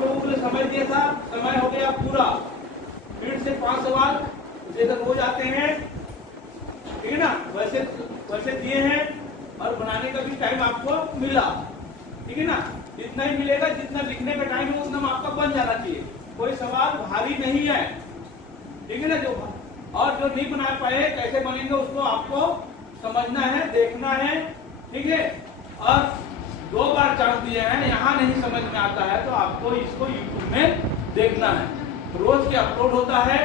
लोगों के लिए समय दिया था, समय हो गया पूरा। फिर से 5 सवाल जैसे रोज आते हैं, ठीक है ना, वैसे वैसे दिए हैं और बनाने का भी टाइम आपको मिला, ठीक है ना। इतना ही मिलेगा, जितना लिखने का टाइम है उतना आपका बन जाना चाहिए। कोई सवाल भारी नहीं है, ठीक है ना। जो नहीं बना पाए कैसे बनेंगे उसको आपको समझना है, देखना है, ठीक है। और 2 बार चांस दिए हैं, यहाँ नहीं समझ में आता है तो आपको इसको यूट्यूब में देखना है। रोज के अपलोड होता है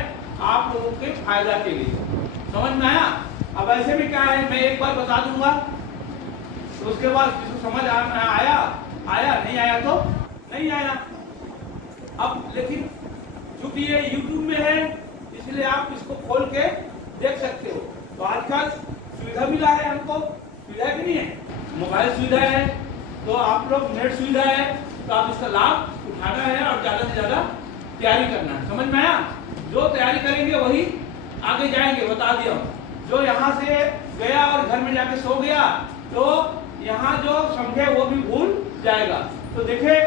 आप लोगों के फायदा के लिए, समझ में आया। अब ऐसे भी क्या है, मैं एक बार बता दूंगा तो उसके बाद किसी समझ आया नहीं आया तो नहीं आया। अब लेकिन चूंकि ये यूट्यूब में है इसलिए आप इसको खोल के देख सकते हो। तो आजकल सुविधा मिला है हमको, सुविधा की नहीं है, मोबाइल सुविधा है, तो आप लोग नेट सुविधा है, तो आप इसका लाभ उठाना है और ज्यादा से ज्यादा तैयारी करना है। समझ में आया। जो तैयारी करेंगे वही आगे जाएंगे, बता दिया। जो यहाँ से गया और घर में जाके सो गया तो यहाँ जो समझे वो भी भूल जाएगा। तो देखे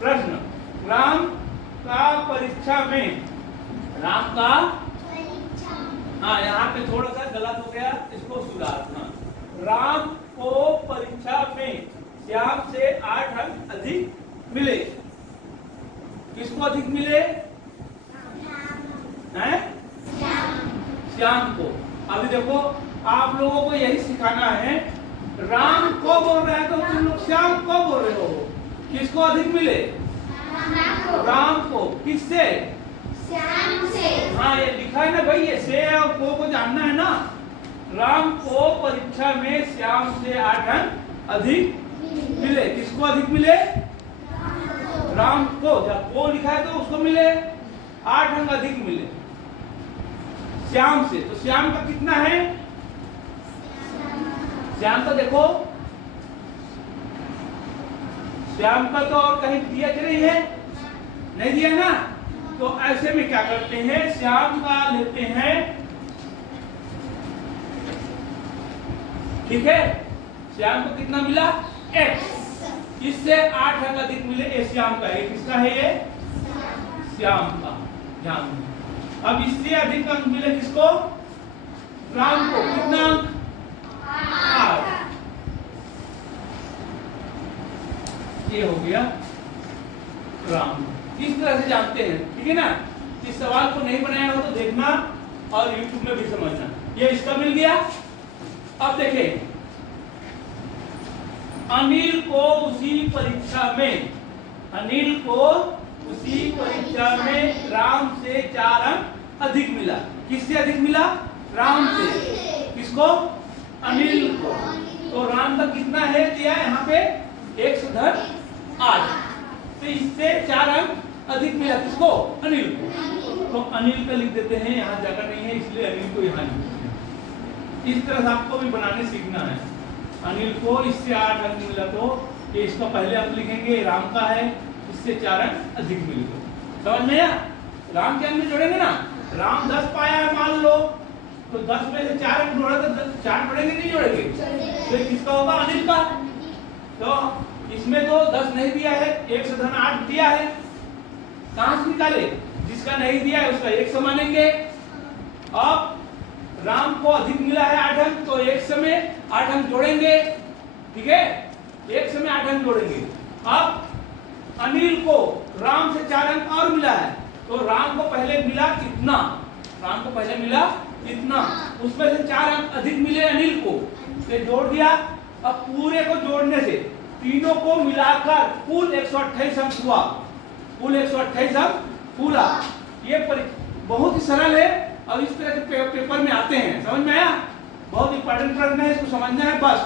प्रश्न, राम का परीक्षा में, राम का, हाँ यहाँ पे थोड़ा सा गलत हो गया, इसको सुधारना। राम को परीक्षा में श्याम से 8 अंक अधिक मिले। किसको अधिक मिले हैं? श्याम को। अभी देखो आप लोगों को यही सिखाना है, राम को बोल रहा है तो तुम लोग श्याम को बोल रहे हो। किसको अधिक मिले? राम को। किससे? श्याम से। हाँ ये लिखा है ना भाई, ये से और को जानना है ना। राम को परीक्षा में श्याम से 8 अंक अधिक मिले। किसको अधिक मिले? राम को। जब को लिखा है तो उसको मिले 8 अंक अधिक मिले श्याम से। तो श्याम का कितना है? श्याम का देखो, श्याम का तो और कहीं दिया नहीं है, नहीं दिया ना। तो ऐसे में क्या करते हैं, श्याम का लेते हैं, ठीक है। श्याम को कितना मिला? x। इससे 8 अंक अधिक मिले, ये श्याम का है। किसका है ये? श्याम का। ध्यान। अब इससे अधिक अंक मिले किसको? राम को। कितना अंक? 8। ये हो गया राम। इस तरह से जानते हैं, ठीक है ना। इस सवाल को नहीं बनाया हो तो देखना और यूट्यूब में भी समझना। ये इसका मिल गया। अब देखें, अनिल को उसी परीक्षा में, अनिल को उसी परीक्षा में राम से 4 अंक अधिक मिला। किससे अधिक मिला? राम से। किसको? अनिल को। तो राम का कितना है दिया है यहाँ पे? 1 से धन 8। तो इससे 4 अंक अधिक मिला। किसको? अनिल को। तो अनिल का लिख देते हैं, यहाँ जगह नहीं है इसलिए अनिल को यहाँ लिख देते हैं। इस तरह से आपको भी बनाने सीखना है। अनिल को इससे 8 अंक मिला तो ये इसका पहले अंक लिखेंगे, राम का है, इससे 4 अंक अधिक मिल गए। समझ में आया? राम के अंक में जोड़ेंगे ना। राम 10 पाया है मान लो, तो 10 में से 4 अंक जोड़ा तो 4 जोड़ेंगे नहीं जोड़ेंगे? तो किसका होगा? अनिल का। तो इसमें तो 10 नहीं दिया है, 1 से धन 8 दिया है। कहां से निकाले? जिसका नहीं दिया है उसका 1 से मानेंगे। अब राम को अधिक मिला है 8 अंक, तो 1 से में 8 अंक जोड़ेंगे, ठीक है। 1 से में 8 अंक जोड़ेंगे। अब अनिल को राम से 4 अंक और मिला है, तो राम को पहले मिला कितना? राम को पहले मिला कितना? उसमें से 4 अंक अधिक मिले अनिल को, से जोड़ दिया। अब पूरे को जोड़ने से तीनों को मिलाकर कुल 128 अंक हुआ। कुल 128 अंक पूरा। ये बहुत ही सरल है और इस तरह के पेपर में आते हैं। समझ में आया? बहुत इंपॉर्टेंट प्रश्न है, इसको समझना है बस।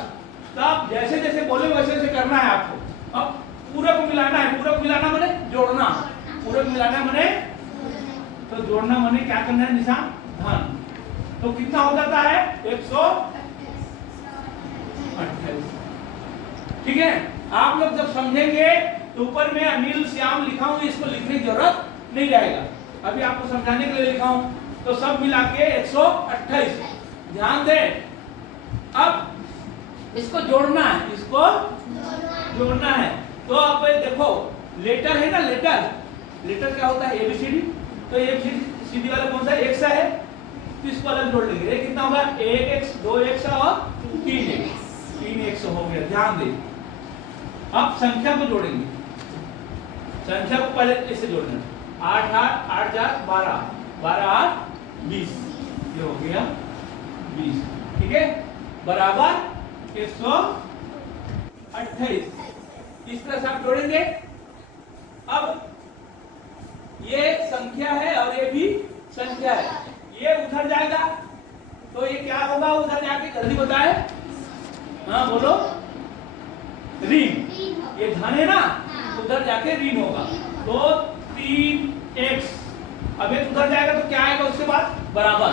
तो आप जैसे जैसे बोले वैसे वैसे करना है आपको। अब पूरे को मिलाना है। पूरे को मिलाना माने जोड़ना। पूरे को मिलाना माने तो जोड़ना माने क्या करना है? निशान धन। तो कितना हो जाता है? 128। ठीक है। आप लोग जब समझेंगे तो ऊपर में अनिल श्याम लिखा हूं, इसको लिखने की जरूरत नहीं रहेगा। अभी आपको समझाने के लिए लिखा हूं, तो सब मिला के 128। ध्यान दें। अब इसको जोड़ना है, इसको जोड़ना है। तो अब देखो लेटर है ना, लेटर क्या होता है, एबीसीडी। तो एबीसीडी वाला कौन सा एक्स है, तो इसको अलग जोड़ लेंगे। ये कितना होगा, 1x 2x और 3x हो गया। ध्यान दे, अब संख्या को जोड़ेंगे। संख्या को पहले इससे जोड़ना, 8 8 4 12 12 8 20, ये हो गया 20। ठीक है, बराबर 128। इस तरह से आप जोड़ेंगे। अब ये संख्या है और ये भी संख्या है, ये उधर जाएगा तो ये क्या होगा, उधर जाके जल्दी बताए। हाँ बोलो, ऋण। ये धन है ना, उधर जाके ऋण होगा। तो 3x, अब ये उधर जाएगा तो क्या आएगा उसके बाद, बराबर।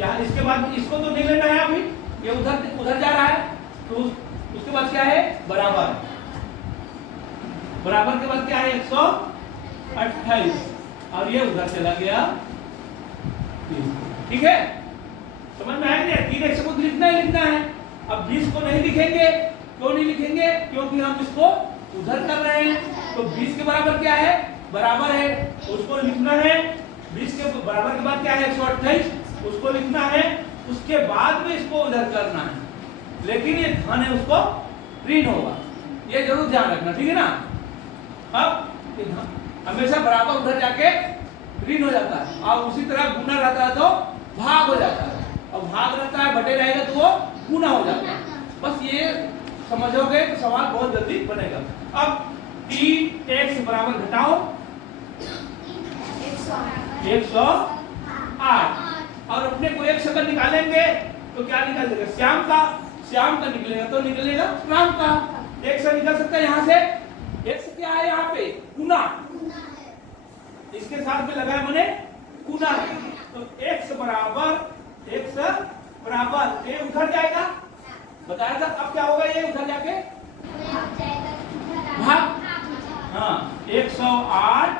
यहाँ इसके बाद इसको तो नहीं लेना है अभी, ये उधर जा रहा है, तो उसके बाद क्या है, बराबर। बराबर के बाद क्या है, 128, और ये उधर चला गया। ठीक है, समझ में आया क्या? 3x को लिखना है। अब 20 को नहीं लिखेंगे, क्यों नहीं लिखेंगे, क्योंकि हम इसको उधर कर रहे हैं। तो 20 के बराबर क्या है, बराबर है, उसको लिखना है। 20 के बराबर के बाद क्या है, 128, उसको लिखना है। उसके बाद में इसको उधर करना है, लेकिन ये धन है, उसको ऋण होगा। ये जरूर ध्यान रखना, ठीक है ना। अब ये धन हमेशा बराबर उधर जाके ऋण हो जाता है, और उसी तरह गुना रहता है तो भाग हो जाता है, और भाग रहता है बटे रहेगा तो वो गुना हो जाता है। बस ये समझोगे तो सवाल बहुत जल्दी बनेगा। अब 3x बराबर घटाओ 108, और अपने को एक शक्ल निकालेंगे तो क्या निकालेगा, श्याम का निकलेगा तो निकलेगा राम का। एक से निकल सकता है यहाँ से, एक से क्या है यहाँ पे, गुना। इसके साथ में लगाए मैंने गुना है, तो x बराबर ये उधर जाएगा, बताया था। अब क्या होगा, ये उधर जाके भाग, हाँ 108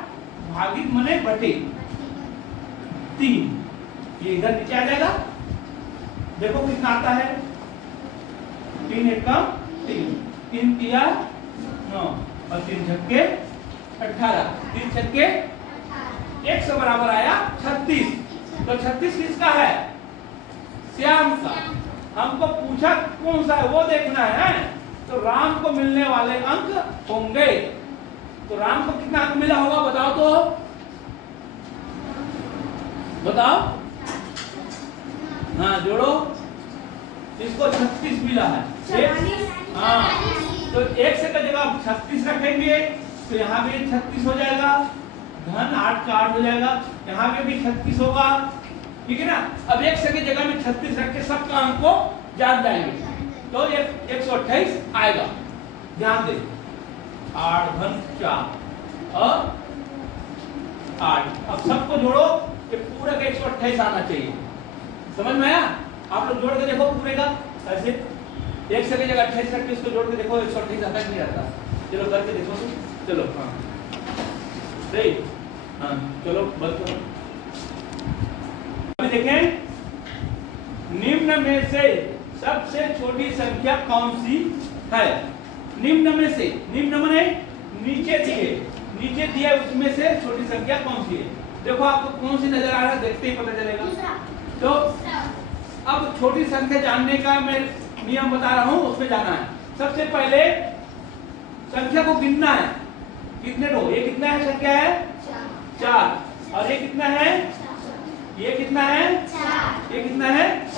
भागित मने बटे 3, ये इधर नीचे आ जाएगा। देखो कितना आता है, 3 एकम 3, 3 तिया 9 और 3 छक्के 18, 3 छक्के 100 बराबर आया 36। तो 36 किसका है, श्याम का। हमको पूछा कौन सा है वो देखना है, तो राम को मिलने वाले अंक होंगे। तो राम को कितना अंक मिला होगा, बताओ तो, बताओ। हाँ जोड़ो, इसको 36 मिला है। हाँ, तो 1 से का जगह 36 रखेंगे तो यहाँ भी 36 हो जाएगा, धन 8 का 8 हो जाएगा, यहाँ पे भी 36 होगा, ठीक है ना। अब 1 से की जगह में 36 रख के सबका अंक को जान जाएंगे, तो 128 आएगा। ध्यान दे, 8 धन 4 और 8। अब सबको जोड़ो, ये पूरा का 128 आना चाहिए। समझ में आया? आप लोग जोड़ के देखो पूरे का, ऐसे 1 से की जगह 28 रख के इसको जोड़ के देखो 128 आता है नहीं आता। चलो करके देखो तुम, चलो। हाँ सही, हाँ चलो बंद करो। अभी देखें, निम्न में से सबसे छोटी संख्या कौन सी है। निम्न में से, निम्न माने नीचे दिए उसमें से छोटी संख्या कौन सी है। देखो आपको कौन सी नजर आ रहा है, देखते ही पता चलेगा। तो अब छोटी संख्या जानने का मैं नियम बता रहा हूं, उसमें जाना है। सबसे पहले संख्या को गिनना है, कितने दो, ये कितना है संख्या है 4, और ये कितना है, ये कितना है, ये कितना है,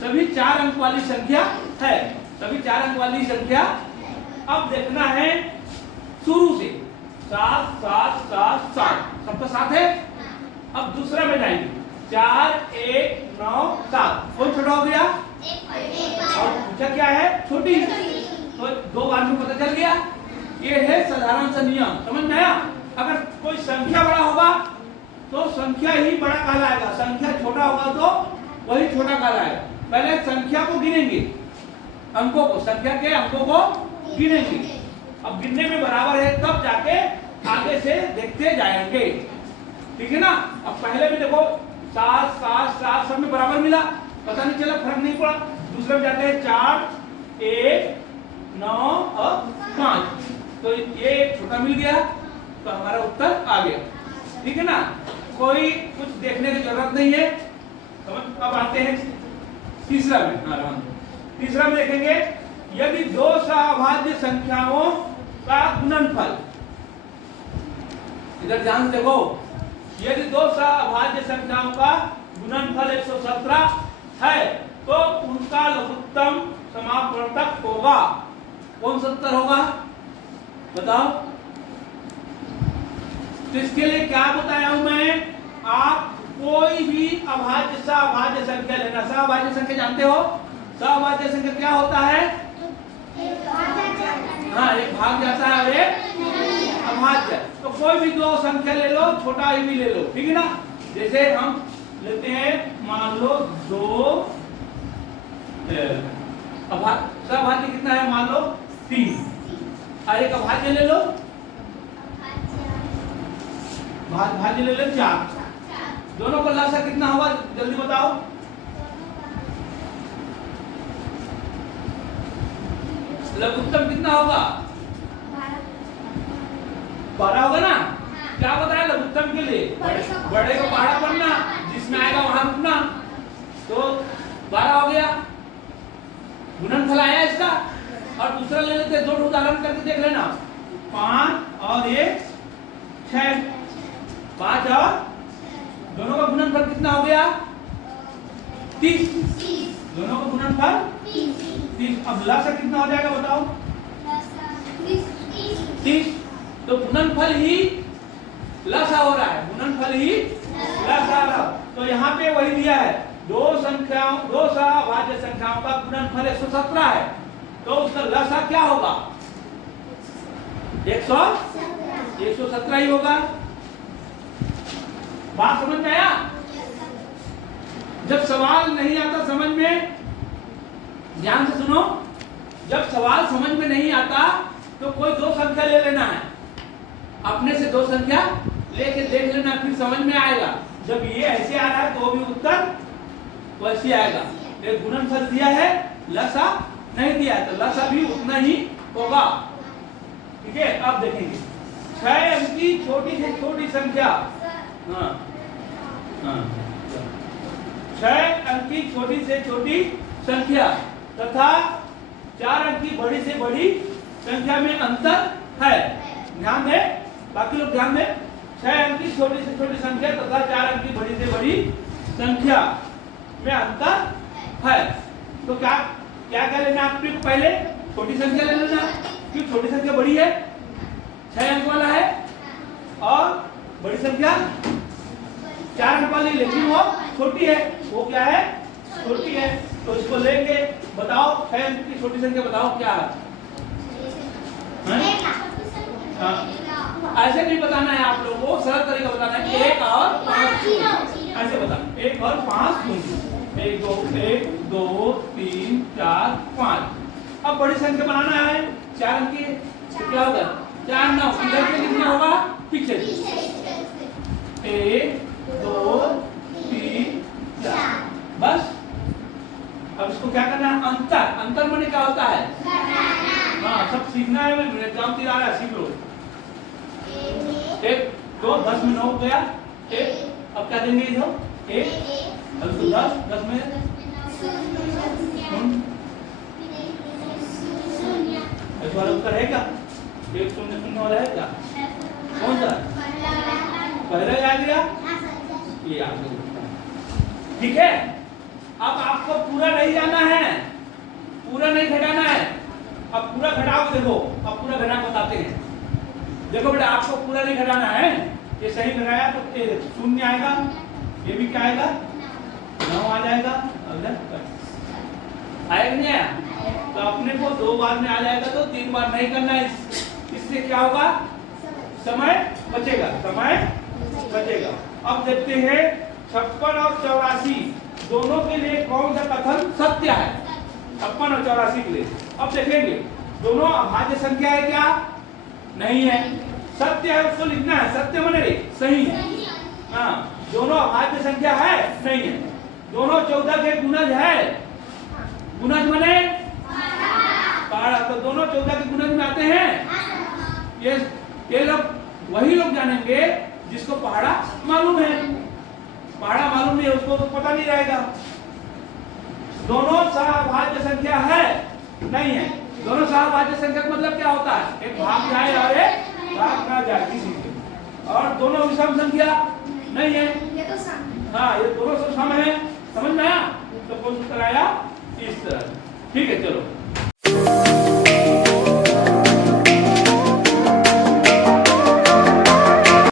सभी 4 अंक वाली संख्या है, सभी 4 अंक वाली संख्या। अब देखना है शुरू से, 7 7 7 7, सबका 7 है। अब दूसरा में जाएंगे, 4 1 9 7, कौन छोटा हो गया, और पूछा क्या है, छोटी। तो 2 बार में पता चल गया। ये है साधारण सा नियम, समझ में आया। अगर कोई संख्या बड़ा होगा तो संख्या ही बड़ा कहलाएगा, संख्या छोटा होगा तो वही छोटा कहलाएगा। पहले संख्या को गिनेंगे, अंकों को, संख्या के अंकों को गिनेंगे। अब गिनने में बराबर है तब जाके आगे से देखते जाएंगे, ठीक है ना। अब पहले भी देखो 7 7 7 सब में बराबर मिला, पता नहीं चला, फर्क नहीं पड़ा। दूसरे में जाते हैं 4 1 9 और 5, तो ये छोटा मिल गया तो हमारा उत्तर आ गया। ठीक है ना, कोई कुछ देखने की जरूरत नहीं है। समझ। अब आते हैं तीसरा में। तीसरा में देखेंगे, यदि दो सह-अभाज्य संख्याओं का गुणनफल, इधर ध्यान से देखो, यदि दो सह-अभाज्य संख्याओं का गुणनफल 117 है तो उनका लघुत्तम समापवर्तक होगा। कौन 70 होगा बताओ। तो इसके लिए क्या बताया हूं मैं, आप कोई भी अभाज्य सह-अभाज्य संख्या लेना। सह-अभाज्य संख्या जानते हो, सह-अभाज्य संख्या क्या होता है? हाँ, एक भाग जाता है और एक अभाज्य। तो कोई भी दो संख्या ले लो, छोटा ही भी ले लो, ठीक है ना। जैसे हम लेते हैं, मान लो 2 सह-अभाज्य कितना है, मान लो 3, और एक अभाज्य ले लो, भाज्य ले लो 4। दोनों का लसा कितना होगा जल्दी बताओ। लघुत्तम कितना होगा? 12 होगा ना। क्या बताया लघुत्तम के लिए? बड़े को पहाड़ा पढ़ना, जिसमें आएगा वहां रुकना। तो 12 हो गया, गुणनफल आया इसका। और दूसरा ले लेते, दो उदाहरण करके देख लेना। 5 और 1 6, 5 और दोनों का गुणनफल कितना हो गया? 30। दोनों का गुणनफल 30। अब लसा कितना हो जाएगा बताओ? 30। तो गुणनफल ही लसा हो रहा है, गुणनफल ही लसा रहा। तो यहाँ पे वही दिया है, दो सह-अभाज्य संख्याओं का गुणनफल 117 है, तो उसका लसा क्या होगा? 117 ही होगा। बात समझ में आया? जब सवाल नहीं आता समझ में, ध्यान से सुनो, जब सवाल समझ में नहीं आता तो कोई दो संख्या ले लेना है, अपने से दो संख्या लेके देख लेना, फिर समझ में आएगा। जब ये ऐसे आ रहा है तो भी उत्तर वैसे आएगा। एक गुणनफल दिया है, लसा नहीं दिया है, तो लसा भी उतना ही होगा। ठीक है, अब देखेंगे 6 अंक की छोटी से छोटी संख्या। 6 अंक की छोटी से छोटी संख्या तथा 4 अंक की बड़ी से बड़ी संख्या में अंतर है। ध्यान दे, बाकी लोग ध्यान दे। 6 अंक की छोटी से छोटी संख्या तथा 4 अंक की बड़ी से बड़ी संख्या में अंतर है। तो क्या क्या कर लेना आपने को, पहले छोटी संख्या ले लेना, क्यों छोटी संख्या बड़ी है, 6 अंक वाला है, और बड़ी संख्या 4 अंक वाली, लेकिन वो छोटी है। वो क्या है? छोटी है। तो इसको लेंगे। बताओ 6 अंक की छोटी संख्या बताओ क्या है? ऐसे नहीं बताना है आप लोगों को, सरल तरीका बताना है। 1 और 5 ऐसे बताना, 1 और 5 1 2 1 2 3 4 5। अब बड़ी संख्या बनाना है 4 अंक की, तो क्या होगा? 4 9, इधर से कितना होगा? पीछे 1 2 3 4। बस। अब इसको क्या करना है? अंतर। अंतर माने क्या होता है? हाँ, सब सीखना है, एग्जाम आ रहा है, सीख लो। 1 2 10 में 9 हो गया। 1 अब क्या देंगे इधर? 1 अब इसको 10 में इस वाला उत्तर है क्या? 1 0 0 वाला है क्या? कौन सा? पहला आ गया ये आपको। ठीक है, अब आपको पूरा नहीं जाना है, पूरा नहीं घटाना है। अब पूरा घटाओ, देखो अब पूरा घटा बताते हैं। देखो बेटा, आपको पूरा नहीं घटाना है। ये सही घटाया तो 0 आएगा, ये भी क्या आएगा? 9 आ जाएगा। आएगा नहीं आया? तो अपने को 2 बार में आ जाएगा, तो 3 बार नहीं करना है। इससे क्या होगा? समय बचेगा, समय बचेगा। अब देखते हैं 56 और 84 दोनों के लिए कौन सा कथन सत्य है? 56 और 84 के लिए अब देखेंगे, दोनों अभाज्य संख्या है क्या? नहीं है। सत्य है, उसको लिखना है। सत्य माने सही है। हाँ, दोनों अभाज्य संख्या है? नहीं है। दोनों 14 के गुणज है? गुणज माने 12। तो दोनों 14 के गुणज में आते हैं? ये लोग वही लोग जानेंगे जिसको पहाड़ा मालूम है। पहाड़ा मालूम नहीं है उसको तो पता नहीं रहेगा। दोनों सहभाज्य संख्या है नहीं है। दोनों सहभाज्य संख्या का मतलब क्या होता है? एक भाग जाए और एक भाग ना जाए किसी से। और दोनों विषम संख्या नहीं है। ये तो सम। हाँ, ये दोनों सम है। समझ में आया? तो कौन सा आया? इस तरह। ठीक है, चलो।